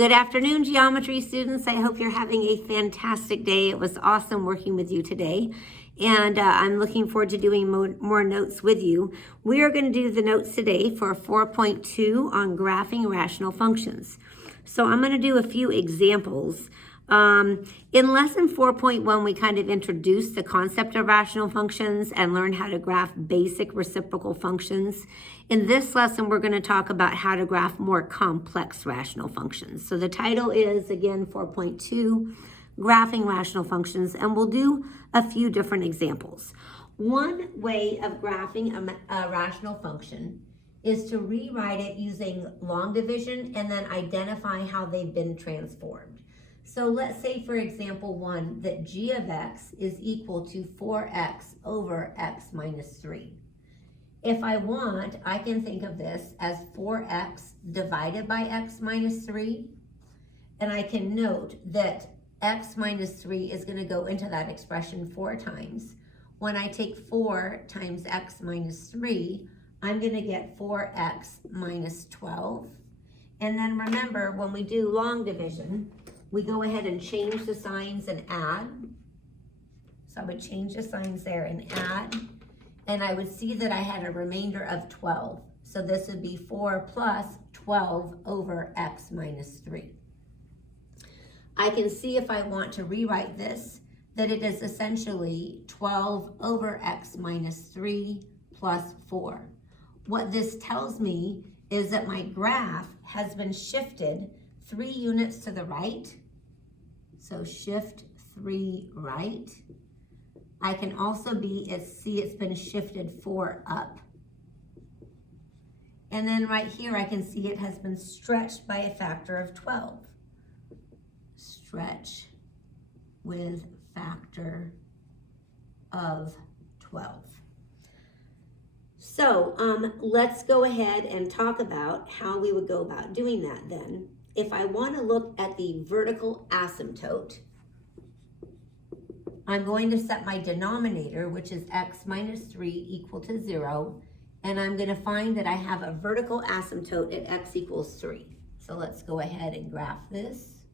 Good afternoon, geometry students. I hope you're having a fantastic day. It was awesome working with you today. And I'm looking forward to doing more notes with you. We are going to do the notes today for 4.2 on graphing rational functions. So I'm going to do a few examples. In lesson 4.1, we kind of introduced the concept of rational functions and learned how to graph basic reciprocal functions. In this lesson, we're going to talk about how to graph more complex rational functions. So the title is, again, 4.2, Graphing Rational Functions, and we'll do a few different examples. One way of graphing a rational function is to rewrite it using long division and then identify how they've been transformed. So let's say, for example, 1, that g of x is equal to 4x over x minus 3. If I want, I can think of this as 4x divided by x minus 3, and I can note that x minus 3 is going to go into that expression 4 times. When I take 4 times x minus 3, I'm going to get 4x minus 12. And then remember, when we do long division, we go ahead and change the signs and add. So I would change the signs there and add. And I would see that I had a remainder of 12. So this would be 4 plus 12 over x minus 3. I can see, if I want to rewrite this, that it is essentially 12 over x minus 3 plus 4. What this tells me is that my graph has been shifted 3 units to the right. So shift 3 right. I can also see it's been shifted 4 up. And then right here, I can see it has been stretched by a factor of 12. Stretch with factor of 12. So let's go ahead and talk about how we would go about doing that then. If I want to look at the vertical asymptote, I'm going to set my denominator, which is x minus 3 equal to 0, and I'm going to find that I have a vertical asymptote at x equals 3. So let's go ahead and graph this.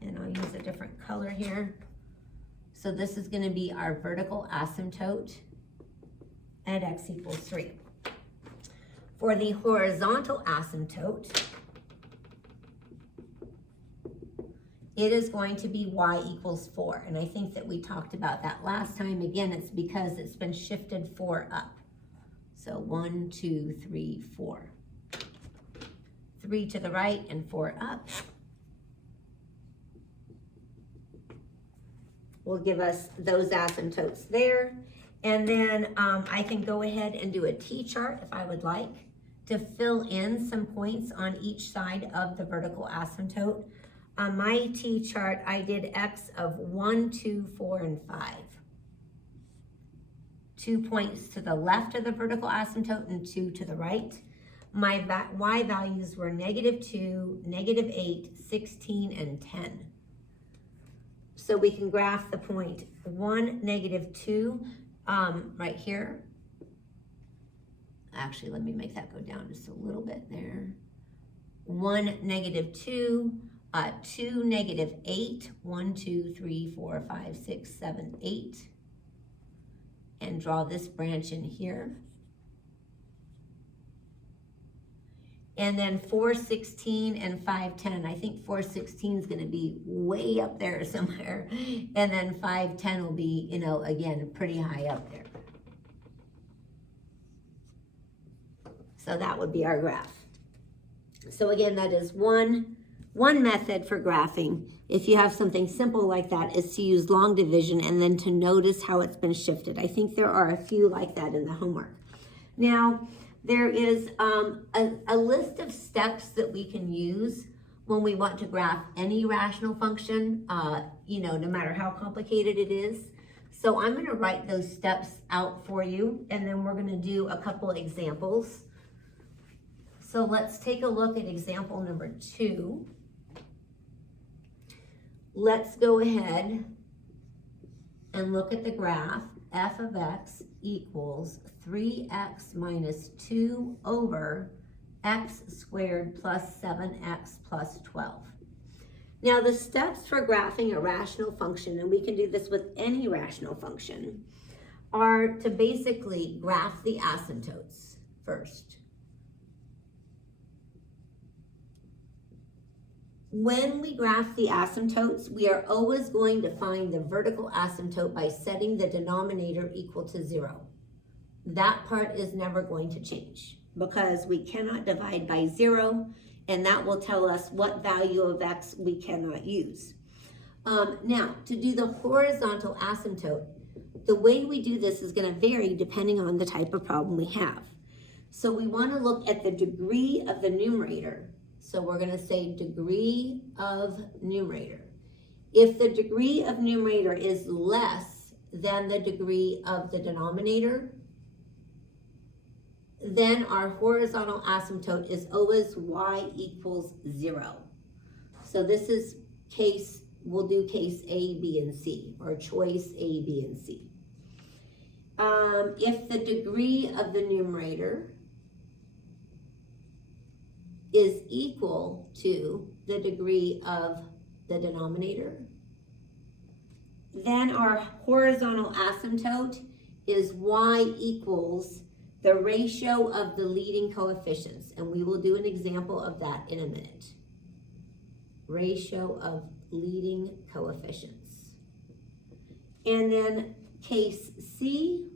And I'll use a different color here. So this is going to be our vertical asymptote at x equals 3. For the horizontal asymptote, it is going to be y equals 4. And I think that we talked about that last time. Again, it's because it's been shifted 4 up. So 1, 2, 3, 4. 3 to the right and 4 up will give us those asymptotes there. And then I can go ahead and do a t-chart if I would like to fill in some points on each side of the vertical asymptote. On my t-chart, I did x of 1, 2, 4, and 5. 2 points to the left of the vertical asymptote and 2 to the right. My y values were -2, -8, 16, and 10. So we can graph the point 1, -2, right here. Actually, let me make that go down just a little bit there. 1, -2, 2, -8, 1, 2, 3, 4, 5, 6, 7, 8. And draw this branch in here. And then 4, 16, and 5, 10. I think 4, 16 is going to be way up there somewhere. And then 5, 10 will be, again, pretty high up there. So that would be our graph. So again, that is one method for graphing. If you have something simple like that, is to use long division and then to notice how it's been shifted. I think there are a few like that in the homework. Now, there is a list of steps that we can use when we want to graph any rational function, no matter how complicated it is. So I'm going to write those steps out for you, and then we're going to do a couple examples. So let's take a look at example number 2. Let's go ahead and look at the graph. F of x equals 3x minus 2 over x squared plus 7x plus 12. Now the steps for graphing a rational function, and we can do this with any rational function, are to basically graph the asymptotes first. When we graph the asymptotes, we are always going to find the vertical asymptote by setting the denominator equal to 0. That part is never going to change because we cannot divide by 0, and that will tell us what value of x we cannot use. Now, to do the horizontal asymptote, the way we do this is going to vary depending on the type of problem we have. So we want to look at the degree of the numerator. So we're going to say degree of numerator. If the degree of numerator is less than the degree of the denominator, then our horizontal asymptote is always y equals 0. So this is case, we'll do case A, B, and C, or choice A, B, and C. If the degree of the numerator is equal to the degree of the denominator, then our horizontal asymptote is y equals the ratio of the leading coefficients. And we will do an example of that in a minute. Ratio of leading coefficients. And then case C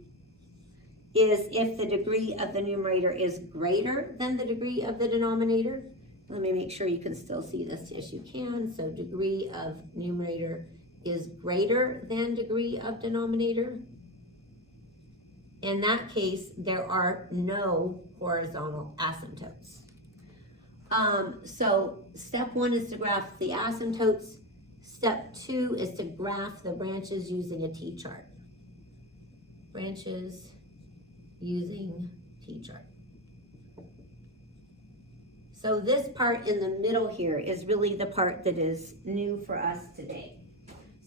is if the degree of the numerator is greater than the degree of the denominator. Let me make sure you can still see this. Yes, you can. So degree of numerator is greater than degree of denominator. In that case, there are no horizontal asymptotes. So step 1 is to graph the asymptotes. Step 2 is to graph the branches using a T-chart. Branches using T-chart. So this part in the middle here is really the part that is new for us today.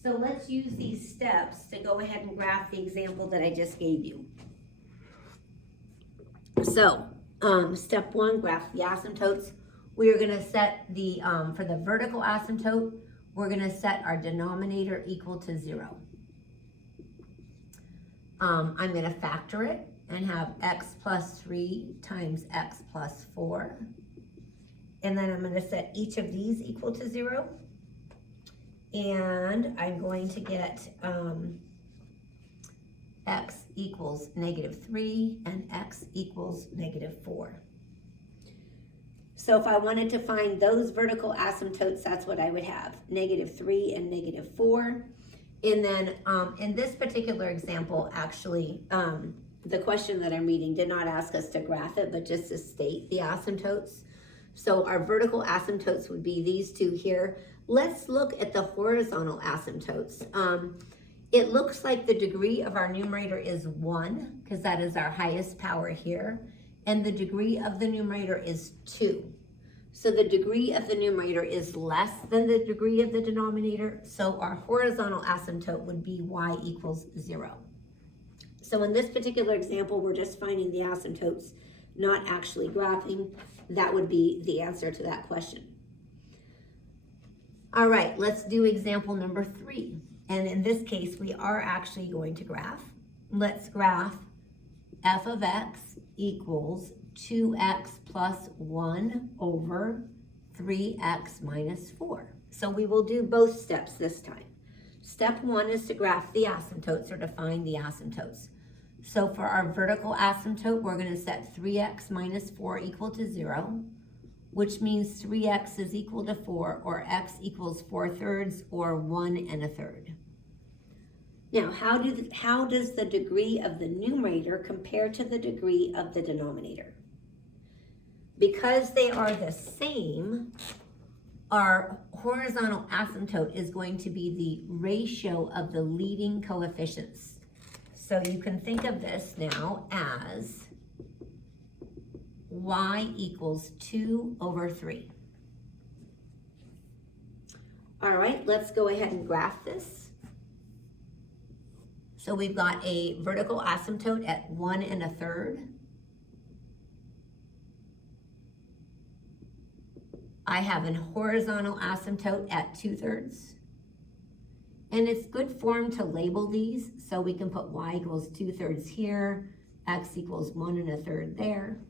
So let's use these steps to go ahead and graph the example that I just gave you. So step 1, graph the asymptotes. We are going to set the, for the vertical asymptote, we're going to set our denominator equal to 0. I'm going to factor it and have x plus 3 times x plus 4. And then I'm going to set each of these equal to 0. And I'm going to get x equals -3 and x equals -4. So if I wanted to find those vertical asymptotes, that's what I would have, -3 and -4. And then in this particular example, actually, the question that I'm reading did not ask us to graph it, but just to state the asymptotes. So our vertical asymptotes would be these two here. Let's look at the horizontal asymptotes. It looks like the degree of our numerator is 1, because that is our highest power here. And the degree of the numerator is 2. So the degree of the numerator is less than the degree of the denominator. So our horizontal asymptote would be y equals 0. So in this particular example, we're just finding the asymptotes, not actually graphing. That would be the answer to that question. All right, let's do example number 3. And in this case, we are actually going to graph. Let's graph f of x equals 2x plus 1 over 3x minus 4. So we will do both steps this time. Step 1 is to graph the asymptotes, or to find the asymptotes. So for our vertical asymptote, we're going to set 3x minus 4 equal to 0, which means 3x is equal to 4, or x equals 4/3, or 1 1/3. Now, how does the degree of the numerator compare to the degree of the denominator? Because they are the same, our horizontal asymptote is going to be the ratio of the leading coefficients. So you can think of this now as y equals 2 over 3. All right, let's go ahead and graph this. So we've got a vertical asymptote at 1 1/3. I have an horizontal asymptote at 2/3. And it's good form to label these, so we can put y equals 2/3 here, x equals 1 1/3 there.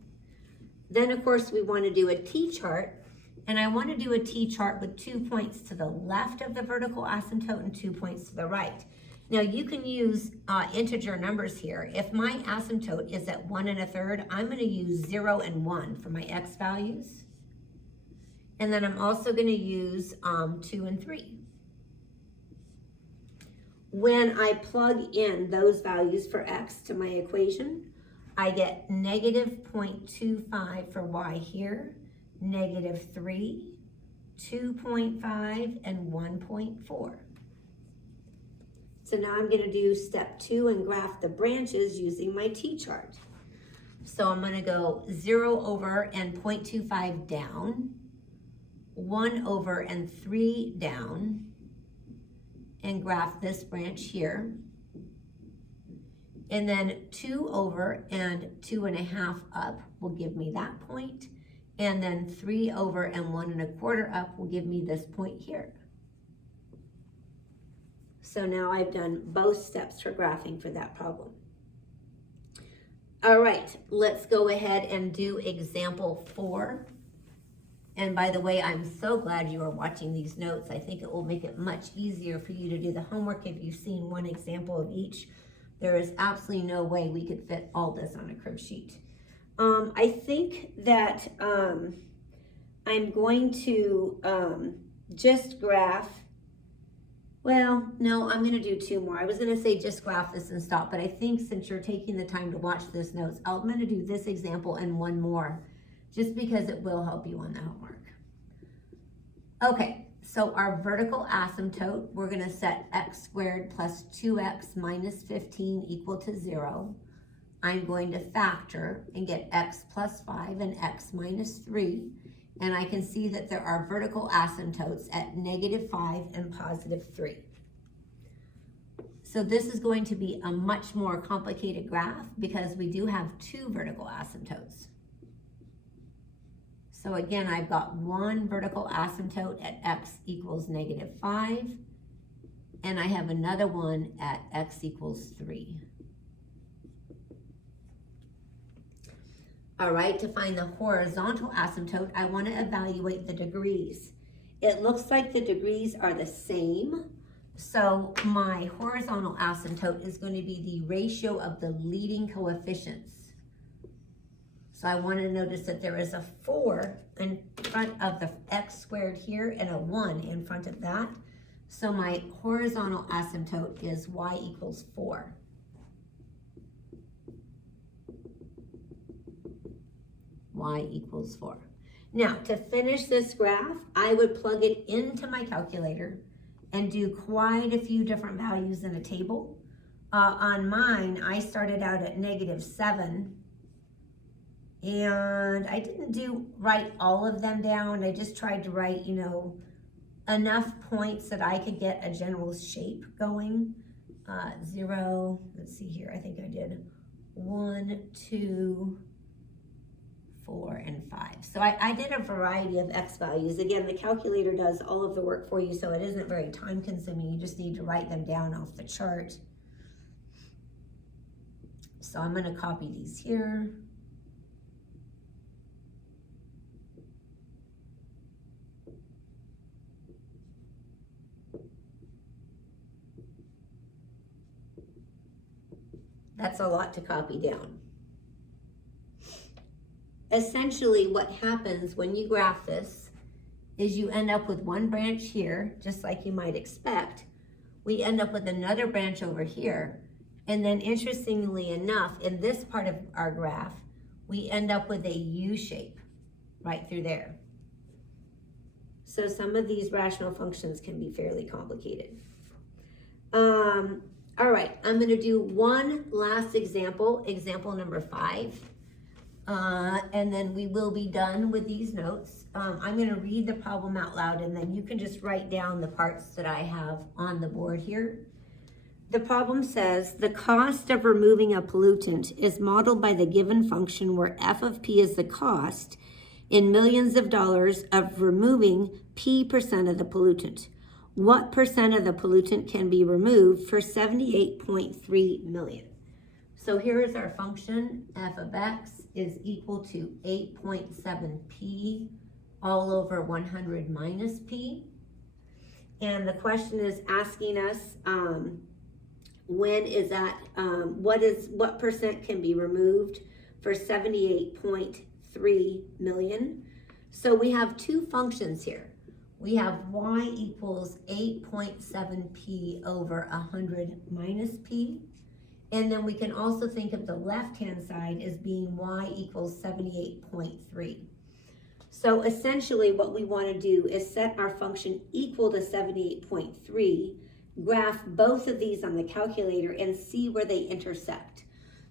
Then of course we want to do a t-chart, and I want to do a t-chart with 2 points to the left of the vertical asymptote and 2 points to the right. Now you can use integer numbers here. If my asymptote is at 1 1/3, I'm going to use 0 and 1 for my x values. And then I'm also going to use 2 and 3. When I plug in those values for x to my equation, I get negative 0.25 for y here, negative 3, 2.5, and 1.4. So now I'm going to do step 2 and graph the branches using my t-chart. So I'm going to go 0 over and 0.25 down, 1 over and 3 down, and graph this branch here. And then 2 over and 2.5 up will give me that point. And then 3 over and 1 1/4 up will give me this point here. So now I've done both steps for graphing for that problem. All right, let's go ahead and do example 4. And by the way, I'm so glad you are watching these notes. I think it will make it much easier for you to do the homework if you've seen one example of each. There is absolutely no way we could fit all this on a crib sheet. I think that I'm going to just graph. Well, no, I'm going to do 2 more. I was going to say just graph this and stop, but I think since you're taking the time to watch this notes, I'm going to do this example and 1 more, just because it will help you on the homework. Okay, so our vertical asymptote, we're going to set x squared plus 2x minus 15 equal to 0. I'm going to factor and get x plus 5 and x minus 3. And I can see that there are vertical asymptotes at negative 5 and positive 3. So this is going to be a much more complicated graph because we do have 2 vertical asymptotes. So again, I've got 1 vertical asymptote at x equals negative 5, and I have another one at x equals 3. All right, to find the horizontal asymptote, I want to evaluate the degrees. It looks like the degrees are the same, so my horizontal asymptote is going to be the ratio of the leading coefficients. So I want to notice that there is a 4 in front of the x squared here and a 1 in front of that. So my horizontal asymptote is y equals 4. Y equals 4. Now, to finish this graph, I would plug it into my calculator and do quite a few different values in a table. On mine, I started out at negative 7. And I didn't write all of them down. I just tried to write, enough points that I could get a general shape going. 0, let's see here, I think I did 1, 2, 4, and 5. So I did a variety of x values. Again, the calculator does all of the work for you, so it isn't very time consuming. You just need to write them down off the chart. So I'm going to copy these here. That's a lot to copy down. Essentially, what happens when you graph this is you end up with one branch here, just like you might expect. We end up with another branch over here. And then interestingly enough, in this part of our graph, we end up with a U shape right through there. So some of these rational functions can be fairly complicated. All right, I'm going to do one last example, example number 5, and then we will be done with these notes. I'm going to read the problem out loud, and then you can just write down the parts that I have on the board here. The problem says, the cost of removing a pollutant is modeled by the given function where f of p is the cost, in millions of dollars of removing P% of the pollutant. What percent of the pollutant can be removed for 78.3 million? So here is our function. F of x is equal to 8.7 P all over 100 minus P. And the question is asking us, what percent can be removed for 78.3 million? So we have two functions here. We have y equals 8.7 P over 100 minus P. And then we can also think of the left-hand side as being y equals 78.3. So essentially what we want to do is set our function equal to 78.3, graph both of these on the calculator and see where they intersect.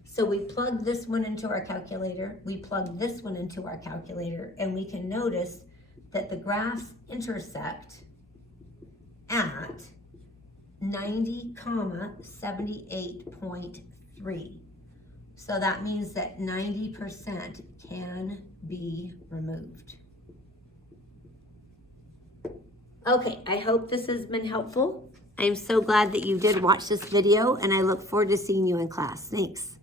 So we plug this one into our calculator, we plug this one into our calculator, and we can notice that the graphs intersect at 90,78.3. So that means that 90% can be removed. Okay, I hope this has been helpful. I'm so glad that you did watch this video, and I look forward to seeing you in class. Thanks.